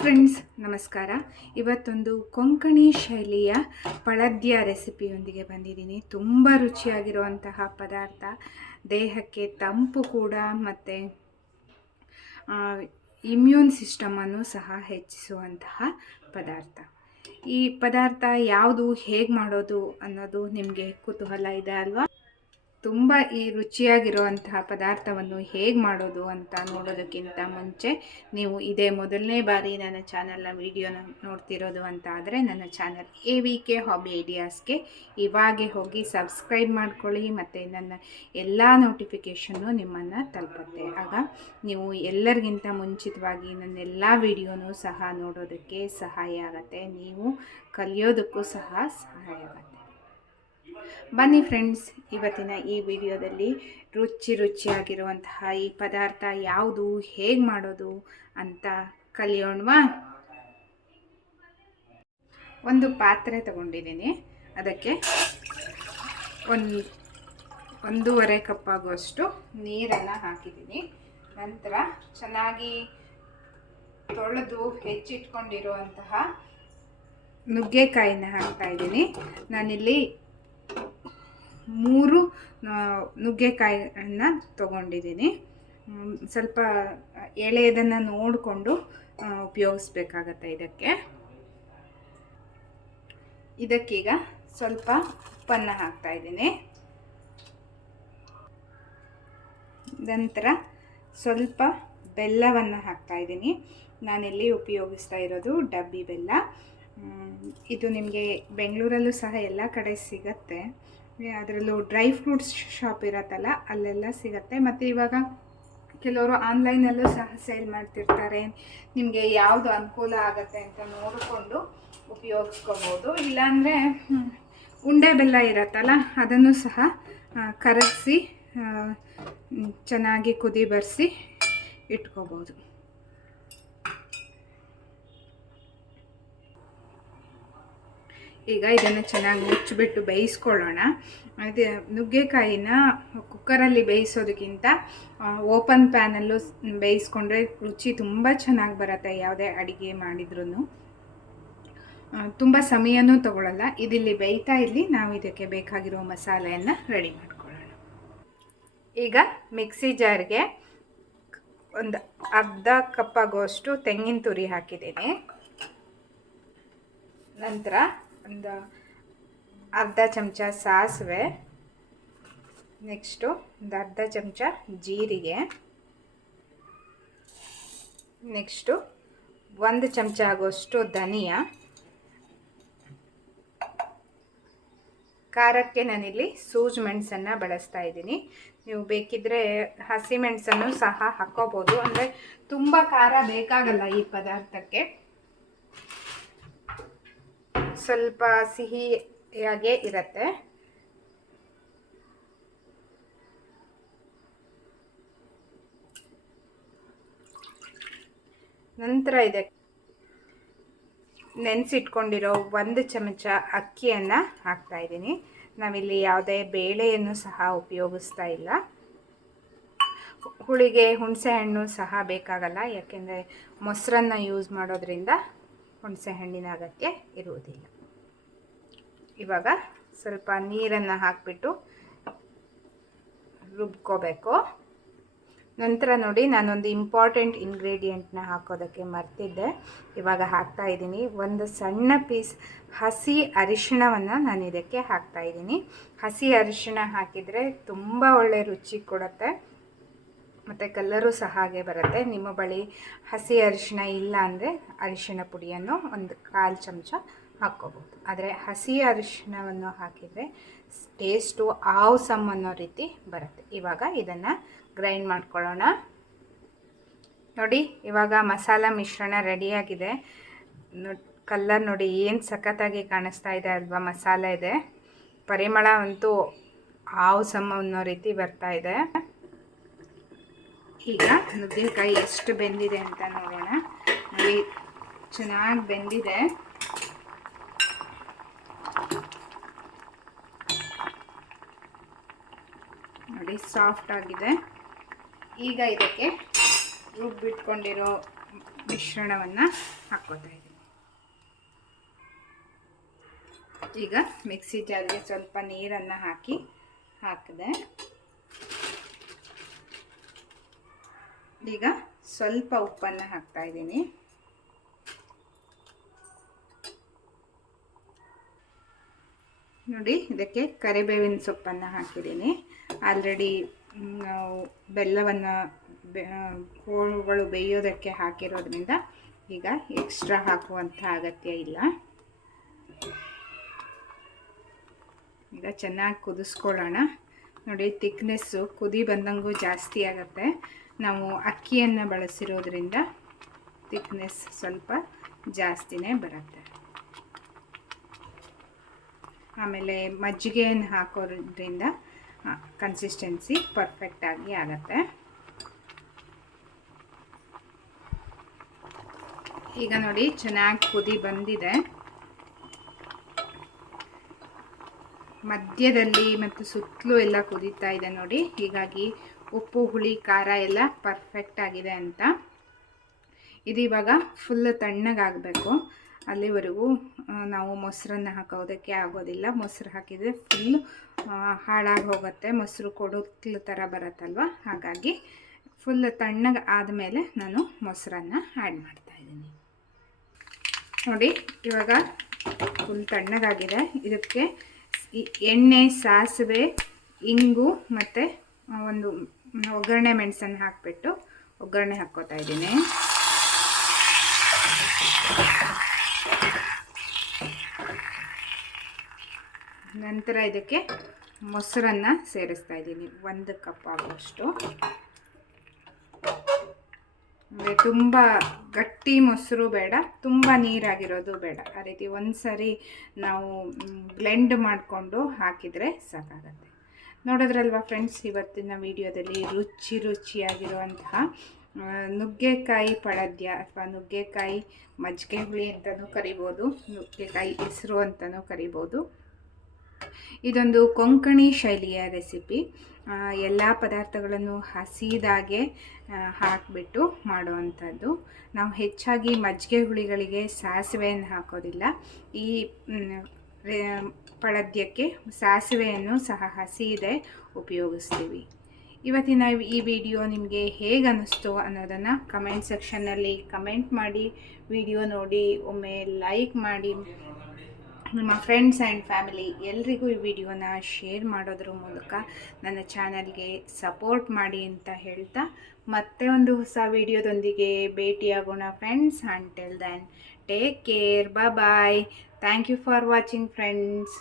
Friends ನಮಸ್ಕಾರ. ಇವತ್ತೊಂದು ಕೊಂಕಣಿ ಶೈಲಿಯ ಪಳದ್ಯ ರೆಸಿಪಿಯೊಂದಿಗೆ ಬಂದಿದ್ದೀನಿ. ತುಂಬ ರುಚಿಯಾಗಿರುವಂತಹ ಪದಾರ್ಥ. ದೇಹಕ್ಕೆ ತಂಪು ಕೂಡ ಮತ್ತು ಇಮ್ಯೂನ್ ಸಿಸ್ಟಮನ್ನು ಸಹ ಹೆಚ್ಚಿಸುವಂತಹ ಪದಾರ್ಥ. ಈ ಪದಾರ್ಥ ಯಾವುದು, ಹೇಗೆ ಮಾಡೋದು ಅನ್ನೋದು ನಿಮಗೆ ಕುತೂಹಲ ಇದೆ ಅಲ್ವಾ? ತುಂಬ ಈ ರುಚಿಯಾಗಿರುವಂತಹ ಪದಾರ್ಥವನ್ನು ಹೇಗೆ ಮಾಡೋದು ಅಂತ ನೋಡೋದಕ್ಕಿಂತ ಮುಂಚೆ ನೀವು ಇದೇ ಮೊದಲನೇ ಬಾರಿ ನನ್ನ ಚಾನಲ್ನ ವಿಡಿಯೋನ ನೋಡ್ತಿರೋದು ಅಂತ ಆದರೆ ನನ್ನ channel A V K hobby ಐಡಿಯಾಸ್ಗೆ ಇವಾಗೆ ಹೋಗಿ ಸಬ್ಸ್ಕ್ರೈಬ್ ಮಾಡ್ಕೊಳ್ಳಿ ಮತ್ತು ನನ್ನ ಎಲ್ಲ ನೋಟಿಫಿಕೇಷನ್ನು ನಿಮ್ಮನ್ನು ತಲುಪುತ್ತೆ. ಆಗ ನೀವು ಎಲ್ಲರಿಗಿಂತ ಮುಂಚಿತವಾಗಿ ನನ್ನ ಎಲ್ಲ ವಿಡಿಯೋನೂ ಸಹ ನೋಡೋದಕ್ಕೆ ಸಹಾಯ ಆಗುತ್ತೆ. ನೀವು ಕಲಿಯೋದಕ್ಕೂ ಸಹ ಸಹಾಯ ಆಗುತ್ತೆ. ಬನ್ನಿ ಫ್ರೆಂಡ್ಸ್, ಇವತ್ತಿನ ಈ ವಿಡಿಯೋದಲ್ಲಿ ರುಚಿ ರುಚಿಯಾಗಿರುವಂತಹ ಈ ಪದಾರ್ಥ ಯಾವುದು, ಹೇಗೆ ಮಾಡೋದು ಅಂತ ಕಲಿಯೋಣವಾ? ಒಂದು ಪಾತ್ರೆ ತಗೊಂಡಿದ್ದೀನಿ. ಅದಕ್ಕೆ ಒಂದು, ಒಂದೂವರೆ ಕಪ್ ಆಗುವಷ್ಟು ನೀರನ್ನು ಹಾಕಿದ್ದೀನಿ. ನಂತರ ಚೆನ್ನಾಗಿ ತೊಳೆದು ಹೆಚ್ಚಿಟ್ಕೊಂಡಿರುವಂತಹ ನುಗ್ಗೆಕಾಯಿನ ಹಾಕ್ತಾ ಇದ್ದೀನಿ. ನಾನಿಲ್ಲಿ ಮೂರು ನುಗ್ಗೆಕಾಯಿಯನ್ನು ತೊಗೊಂಡಿದ್ದೀನಿ. ಸ್ವಲ್ಪ ಎಳೆಯದನ್ನು ನೋಡಿಕೊಂಡು ಉಪಯೋಗಿಸ್ಬೇಕಾಗತ್ತೆ ಇದಕ್ಕೆ. ಇದಕ್ಕೀಗ ಸ್ವಲ್ಪ ಉಪ್ಪನ್ನು ಹಾಕ್ತಾ ಇದ್ದೀನಿ. ನಂತರ ಸ್ವಲ್ಪ ಬೆಲ್ಲವನ್ನು ಹಾಕ್ತಾ ಇದ್ದೀನಿ. ನಾನಿಲ್ಲಿ ಉಪಯೋಗಿಸ್ತಾ ಇರೋದು ಡಬ್ಬಿ ಬೆಲ್ಲ. ಇದು ನಿಮಗೆ ಬೆಂಗಳೂರಲ್ಲೂ ಸಹ ಎಲ್ಲ ಕಡೆ ಸಿಗತ್ತೆ. ಅದರಲ್ಲೂ ಡ್ರೈ ಫ್ರೂಟ್ಸ್ ಶಾಪ್ ಇರತ್ತಲ್ಲ, ಅಲ್ಲೆಲ್ಲ ಸಿಗತ್ತೆ. ಮತ್ತು ಇವಾಗ ಕೆಲವರು ಆನ್ಲೈನಲ್ಲೂ ಸಹ ಸೇಲ್ ಮಾಡ್ತಿರ್ತಾರೆ. ನಿಮಗೆ ಯಾವುದು ಅನುಕೂಲ ಆಗುತ್ತೆ ಅಂತ ನೋಡಿಕೊಂಡು ಉಪಯೋಗಿಸ್ಕೋಬೋದು. ಇಲ್ಲಾಂದರೆ ಉಂಡೆ ಬೆಲ್ಲ ಇರತ್ತಲ್ಲ, ಅದನ್ನು ಸಹ ಕರಗಿಸಿ ಚೆನ್ನಾಗಿ ಕುದಿ ಬರೆಸಿ ಇಟ್ಕೋಬೋದು. ಈಗ ಇದನ್ನು ಚೆನ್ನಾಗಿ ಮುಚ್ಚಿಬಿಟ್ಟು ಬೇಯಿಸ್ಕೊಳ್ಳೋಣ. ಅದೇ ನುಗ್ಗೆಕಾಯಿನ ಕುಕ್ಕರಲ್ಲಿ ಬೇಯಿಸೋದಕ್ಕಿಂತ ಓಪನ್ ಪ್ಯಾನಲ್ಲೂ ಬೇಯಿಸ್ಕೊಂಡ್ರೆ ರುಚಿ ತುಂಬ ಚೆನ್ನಾಗಿ ಬರುತ್ತೆ ಯಾವುದೇ ಅಡುಗೆ ಮಾಡಿದ್ರೂ ತುಂಬ ಸಮಯನೂ ತಗೊಳ್ಳಲ್ಲ ಇದಿಲ್ಲಿ ಬೇಯ್ತಾ ಇರಲಿ, ನಾವು ಇದಕ್ಕೆ ಬೇಕಾಗಿರೋ ಮಸಾಲೆಯನ್ನು ರೆಡಿ ಮಾಡ್ಕೊಳ್ಳೋಣ. ಈಗ ಮಿಕ್ಸಿ ಜಾರ್ಗೆ ಒಂದು ಅರ್ಧ ಕಪ್ಪಾಗುವಷ್ಟು ತೆಂಗಿನ ತುರಿ ಹಾಕಿದ್ದೀನಿ. ನಂತರ ಒಂದು ಅರ್ಧ ಚಮಚ ಸಾಸಿವೆ ನೆಕ್ಸ್ಟು ಒಂದು ಅರ್ಧ ಚಮಚ ಜೀರಿಗೆ ನೆಕ್ಸ್ಟು ಒಂದು ಚಮಚ ಆಗುವಷ್ಟು ಧನಿಯಾ. ಖಾರಕ್ಕೆ ನಾನಿಲ್ಲಿ ಸೂಜ್ ಮೆಣಸನ್ನು ಬಳಸ್ತಾ ಇದ್ದೀನಿ. ನೀವು ಬೇಕಿದ್ದರೆ ಹಸಿಮೆಣಸನ್ನು ಸಹ ಹಾಕ್ಕೋಬೋದು ಅಂದರೆ ತುಂಬ ಖಾರ ಬೇಕಾಗಲ್ಲ ಈ ಪದಾರ್ಥಕ್ಕೆ. ಸ್ವಲ್ಪ ಸಿಹಿಯಾಗೇ ಇರುತ್ತೆ. ನಂತರ ಇದೆ ನೆನೆಸಿಟ್ಕೊಂಡಿರೋ ಒಂದು ಚಮಚ ಅಕ್ಕಿಯನ್ನು ಹಾಕ್ತಾ ಇದ್ದೀನಿ. ನಾವಿಲ್ಲಿ ಯಾವುದೇ ಬೇಳೆಯನ್ನು ಸಹ ಉಪಯೋಗಿಸ್ತಾ ಇಲ್ಲ. ಹುಳಿಗೆ ಹುಣಸೆಹಣ್ಣು ಸಹ ಬೇಕಾಗಲ್ಲ, ಯಾಕೆಂದರೆ ಮೊಸರನ್ನು ಯೂಸ್ ಮಾಡೋದ್ರಿಂದ ಹುಣಸೆಹಣ್ಣಿನ ಅಗತ್ಯ ಇರುವುದಿಲ್ಲ. ಇವಾಗ ಸ್ವಲ್ಪ ನೀರನ್ನು ಹಾಕಿಬಿಟ್ಟು ರುಬ್ಕೋಬೇಕು. ನಂತರ ನೋಡಿ ನಾನೊಂದು ಇಂಪಾರ್ಟೆಂಟ್ ಇಂಗ್ರೀಡಿಯೆಂಟ್ನ ಹಾಕೋದಕ್ಕೆ ಮರ್ತಿದ್ದೆ. ಇವಾಗ ಹಾಕ್ತಾ ಇದ್ದೀನಿ. ಒಂದು ಸಣ್ಣ ಪೀಸ್ ಹಸಿ ಅರಿಶಿಣವನ್ನು ನಾನು ಇದಕ್ಕೆ ಹಾಕ್ತಾ ಇದ್ದೀನಿ. ಹಸಿ ಅರಿಶಿಣ ಹಾಕಿದರೆ ತುಂಬ ಒಳ್ಳೆ ರುಚಿ ಕೊಡುತ್ತೆ. ಮತ್ತು ಕಲ್ಲರು ಸಹ ಹಾಗೆ ಬರುತ್ತೆ. ನಿಮ್ಮ ಬಳಿ ಹಸಿ ಅರಿಶಿಣ ಇಲ್ಲ ಅಂದರೆ ಅರಿಶಿಣ ಪುಡಿಯನ್ನು ಒಂದು ಕಾಲು ಚಮಚ ಹಾಕ್ಕೋಬೋದು ಆದರೆ ಹಸಿ ಅರಿಶಿಣವನ್ನು ಹಾಕಿದರೆ ಟೇಸ್ಟು ಆವ್ಸಮ್ ಅನ್ನೋ ರೀತಿ ಬರುತ್ತೆ. ಇವಾಗ ಇದನ್ನು ಗ್ರೈಂಡ್ ಮಾಡ್ಕೊಳ್ಳೋಣ. ನೋಡಿ, ಇವಾಗ ಮಸಾಲ ಮಿಶ್ರಣ ರೆಡಿಯಾಗಿದೆ ಕಲ್ಲರ್ ನೋಡಿ ಏನು ಸಖತ್ತಾಗಿ ಕಾಣಿಸ್ತಾ ಇದೆ ಅಲ್ವಾ ಮಸಾಲೆ ಇದೆ. ಪರಿಮಳ ಅಂತೂ ಆವ್ಸಮ್ ಅನ್ನೋ ರೀತಿ ಬರ್ತಾ ಇದೆ. ಈಗ ನುಗ್ಗಿನಕಾಯಿ ಎಷ್ಟು ಬೆಂದಿದೆ ಅಂತ ನೋಡೋಣ. ನೋಡಿ, ಚೆನ್ನಾಗಿ ಬೆಂದಿದೆ ನೋಡಿ ಸಾಫ್ಟ್ ಆಗಿದೆ. ಈಗ ಇದಕ್ಕೆ ರುಬ್ಬಿಟ್ಕೊಂಡಿರೋ ಮಿಶ್ರಣವನ್ನು ಹಾಕ್ಕೋತಾ ಇದ್ದೀನಿ. ಈಗ ಮಿಕ್ಸಿ ಜಾರಿಗೆ ಸ್ವಲ್ಪ ನೀರನ್ನು ಹಾಕಿ ಹಾಕಿದೆ. ಈಗ ಸ್ವಲ್ಪ ಉಪ್ಪನ್ನು ಹಾಕ್ತಾ ಇದ್ದೀನಿ. ನೋಡಿ, ಇದಕ್ಕೆ ಕರಿಬೇವಿನ ಸೊಪ್ಪನ್ನು ಹಾಕಿದ್ದೀನಿ. ಆಲ್ರೆಡಿ ನಾವು ಬೆಲ್ಲವನ್ನು ಹೋಳುಗಳು ಬೇಯೋದಕ್ಕೆ ಹಾಕಿರೋದ್ರಿಂದ ಈಗ ಎಕ್ಸ್ಟ್ರಾ ಹಾಕುವಂಥ ಅಗತ್ಯ ಇಲ್ಲ. ಈಗ ಚೆನ್ನಾಗಿ ಕುದಿಸ್ಕೊಳ್ಳೋಣ. ನೋಡಿ ತಿಕ್ನೆಸ್ಸು ಕುದಿ ಬಂದಂಗೂ ಜಾಸ್ತಿ ಆಗುತ್ತೆ. ನಾವು ಅಕ್ಕಿಯನ್ನು ಬಳಸಿರೋದ್ರಿಂದ ತಿಕ್ನೆಸ್ ಸ್ವಲ್ಪ ಜಾಸ್ತಿನೇ ಬರುತ್ತೆ. ಆಮೇಲೆ ಮಜ್ಜಿಗೆಯನ್ನು ಹಾಕೋದ್ರಿಂದ ಕನ್ಸಿಸ್ಟೆನ್ಸಿ ಪರ್ಫೆಕ್ಟಾಗಿ ಆಗುತ್ತೆ. ಈಗ ನೋಡಿ, ಚೆನ್ನಾಗಿ ಕುದಿ ಬಂದಿದೆ. ಮಧ್ಯದಲ್ಲಿ ಮತ್ತು ಸುತ್ತಲೂ ಎಲ್ಲ ಕುದೀತಾ ಇದೆ ನೋಡಿ. ಹೀಗಾಗಿ ಉಪ್ಪು, ಹುಳಿ, ಖಾರ ಎಲ್ಲ ಪರ್ಫೆಕ್ಟ್ ಆಗಿದೆ ಅಂತ. ಇದು ಇವಾಗ ಫುಲ್ ತಣ್ಣಗಾಗಬೇಕು. ಅಲ್ಲಿವರೆಗೂ ನಾವು ಮೊಸರನ್ನು ಹಾಕೋದಕ್ಕೆ ಆಗೋದಿಲ್ಲ. ಮೊಸರು ಹಾಕಿದರೆ ಫುಲ್ ಹಾಳಾಗಿ ಹೋಗುತ್ತೆ. ಮೊಸರು ಕೊಡೋಕ್ಲ ಥರ ಬರುತ್ತಲ್ವ? ಹಾಗಾಗಿ ಫುಲ್ ತಣ್ಣಗೆ ಆದಮೇಲೆ ನಾನು ಮೊಸರನ್ನು ಆ್ಯಡ್ ಮಾಡ್ತಾಯಿದ್ದೀನಿ ನೋಡಿ, ಇವಾಗ ಫುಲ್ ತಣ್ಣಗಾಗಿದೆ. ಇದಕ್ಕೆ ಎಣ್ಣೆ, ಸಾಸಿವೆ, ಇಂಗು ಮತ್ತು ಒಂದು ಒಗ್ಗರಣೆ ಮೆಣಸನ್ನು ಹಾಕಿಬಿಟ್ಟು ಒಗ್ಗರಣೆ ಹಾಕ್ಕೋತಾ ಇದ್ದೀನಿ. ನಂತರ ಇದಕ್ಕೆ ಮೊಸರನ್ನು ಸೇರಿಸ್ತಾ ಇದ್ದೀನಿ. ಒಂದು ಕಪ್ ಆಗುವಷ್ಟು. ಅಂದರೆ ತುಂಬ ಗಟ್ಟಿ ಮೊಸರು ಬೇಡ, ತುಂಬ ನೀರಾಗಿರೋದು ಬೇಡ. ಆ ರೀತಿ ಒಂದು ಸರಿ ನಾವು ಬ್ಲೆಂಡ್ ಮಾಡಿಕೊಂಡು ಹಾಕಿದರೆ ಸಾಕಾಗತ್ತೆ. ನೋಡಿದ್ರಲ್ವ ಫ್ರೆಂಡ್ಸ್, ಇವತ್ತಿನ ವಿಡಿಯೋದಲ್ಲಿ ರುಚಿ ರುಚಿಯಾಗಿರುವಂತಹ ನುಗ್ಗೆಕಾಯಿ ಪಳದ್ಯ ಅಥವಾ ನುಗ್ಗೆಕಾಯಿ ಮಜ್ಜಿಗೆ ಹುಳಿ ಅಂತಲೂ ಕರಿಬೋದು, ನುಗ್ಗೆಕಾಯಿ ಹೆಸರು ಅಂತಲೂ ಕರಿಬೋದು. ಇದೊಂದು ಕೊಂಕಣಿ ಶೈಲಿಯ ರೆಸಿಪಿ. ಎಲ್ಲ ಪದಾರ್ಥಗಳನ್ನು ಹಸಿದಾಗೆ ಹಾಕಿಬಿಟ್ಟು ಮಾಡುವಂಥದ್ದು. ನಾವು ಹೆಚ್ಚಾಗಿ ಮಜ್ಜಿಗೆ ಹುಳಿಗಳಿಗೆ ಸಾಸಿವೆಯನ್ನು ಹಾಕೋದಿಲ್ಲ. ಈ ಪಳದ್ಯಕ್ಕೆ ಸಾಸಿವೆಯನ್ನು ಸಹ ಹಸಿದೆ ಉಪಯೋಗಿಸ್ತೀವಿ. ಇವತ್ತಿನ ಈ ವಿಡಿಯೋ ನಿಮಗೆ ಹೇಗೆ ಅನ್ನಿಸ್ತು ಅನ್ನೋದನ್ನು ಕಮೆಂಟ್ ಸೆಕ್ಷನ್ನಲ್ಲಿ ಕಮೆಂಟ್ ಮಾಡಿ. ವಿಡಿಯೋ ನೋಡಿ, ಒಮ್ಮೆ ಲೈಕ್ ಮಾಡಿ. ನಿಮ್ಮ ಫ್ರೆಂಡ್ಸ್ ಆ್ಯಂಡ್ ಫ್ಯಾಮಿಲಿ ಎಲ್ರಿಗೂ ಈ ವಿಡಿಯೋನ ಶೇರ್ ಮಾಡೋದ್ರ ಮೂಲಕ ನನ್ನ ಚಾನಲ್ಗೆ ಸಪೋರ್ಟ್ ಮಾಡಿ ಅಂತ ಹೇಳ್ತಾ ಮತ್ತೆ ಒಂದು ಹೊಸ ವಿಡಿಯೋದೊಂದಿಗೆ ಭೇಟಿಯಾಗೋಣ friends and tell then take care bye thank you for watching friends